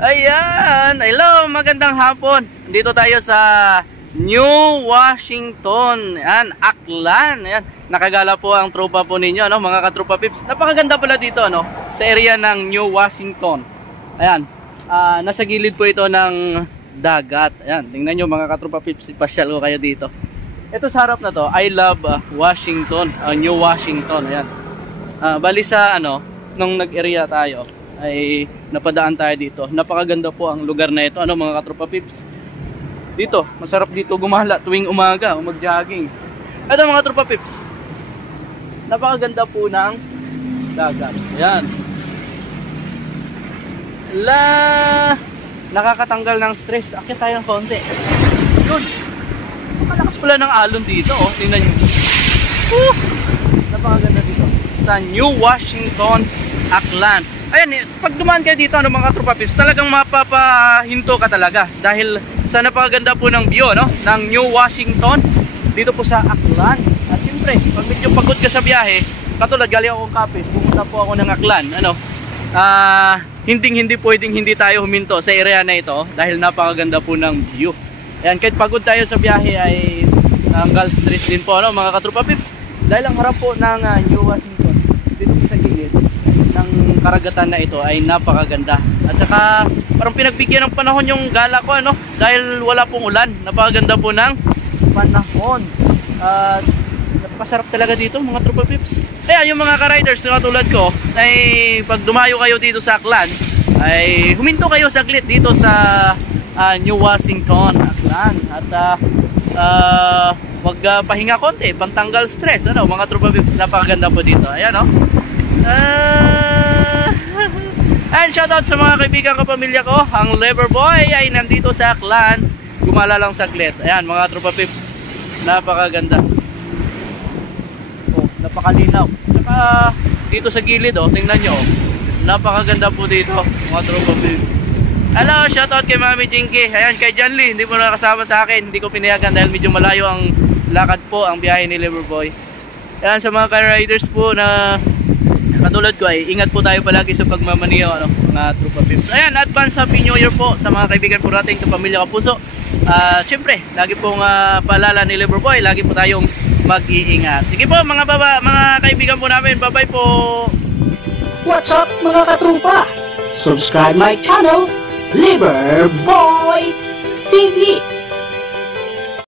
Ayan, hello, magandang hapon. Dito tayo sa New Washington. Ayan, Aklan. Ayan, nakagala po ang tropa po ninyo, no, mga katropa pips. Napakaganda pala dito, no, sa area ng New Washington. Ayan, nasa gilid po ito ng dagat. Ayan, tingnan nyo mga katropa pips, ipasyal ko kayo dito. Ito sa harap na to, I love Washington, New Washington. Ayan, bali sa nung nag-area tayo ay napadaan tayo dito. Napakaganda po ang lugar na ito, mga katropa pips. Dito, masarap dito gumala tuwing umaga o mag-jogging. Ito mga tropa pips, napakaganda po ng dagat. Ayan. Nakakatanggal ng stress. Akit tayo ng konti. Yun. Malakas pala ng alon dito, oh. Tingnan nyo. Napakaganda dito sa New Washington, Aklan. Ayan, pag dumaan kayo dito, mga tropa pips, talagang mapapahinto ka talaga dahil sa napakaganda po ng view, ng New Washington dito po sa Aklan. At siyempre, pag medyo pagod ka sa biyahe, katulad galing akong Capiz, pumunta po ako ng Aklan, hindi pwedeng hindi tayo huminto sa area na ito dahil napakaganda po ng view. Ayan, kahit pagod tayo sa biyahe ay hanggang stress din po, mga katropa pips, dahil ang harap po ng New Washington dito po sa gilid ng karagatan na ito ay napakaganda. At saka parang pinagbigyan ng panahon yung gala ko, dahil wala pong ulan. Napakaganda po ng panahon. At napasarap talaga dito, mga tropa pips. Kaya yung mga ka-riders na tulad ko ay pag dumayo kayo dito sa Aklan ay huminto kayo saglit dito sa New Washington, Aklan. At wag pahinga konti, pantanggal stress, mga tropa pips. Napakaganda po dito. Ayan, and shoutout sa mga kaibigan ko, pamilya ko. Ang Loverboy ay nandito sa Aklan, gumala lang saglit. Ayan, mga tropa pips, napakaganda. Napakalinaw. Saka dito sa gilid, tingnan nyo, napakaganda po dito, mga tropa pips. Hello, shoutout kay Mami Jinky. Ayan, kay John Lee, hindi mo nakasama sa akin, hindi ko pinayagan dahil medyo malayo ang lakad po, ang biyahe ni Loverboy. Ayan, sa mga riders po na katulad ko ay ingat po tayo palagi sa pagmamaniho, mga tropa pips. Ayan, advance happy new year po sa mga kaibigan po natin, kapamilya, kapuso. Siyempre, lagi pong paalala ni Loverboy, lagi po tayong mag-iingat. Sige po mga kaibigan po namin, bye bye po. What's up mga katropa? Subscribe my channel, Loverboy TV.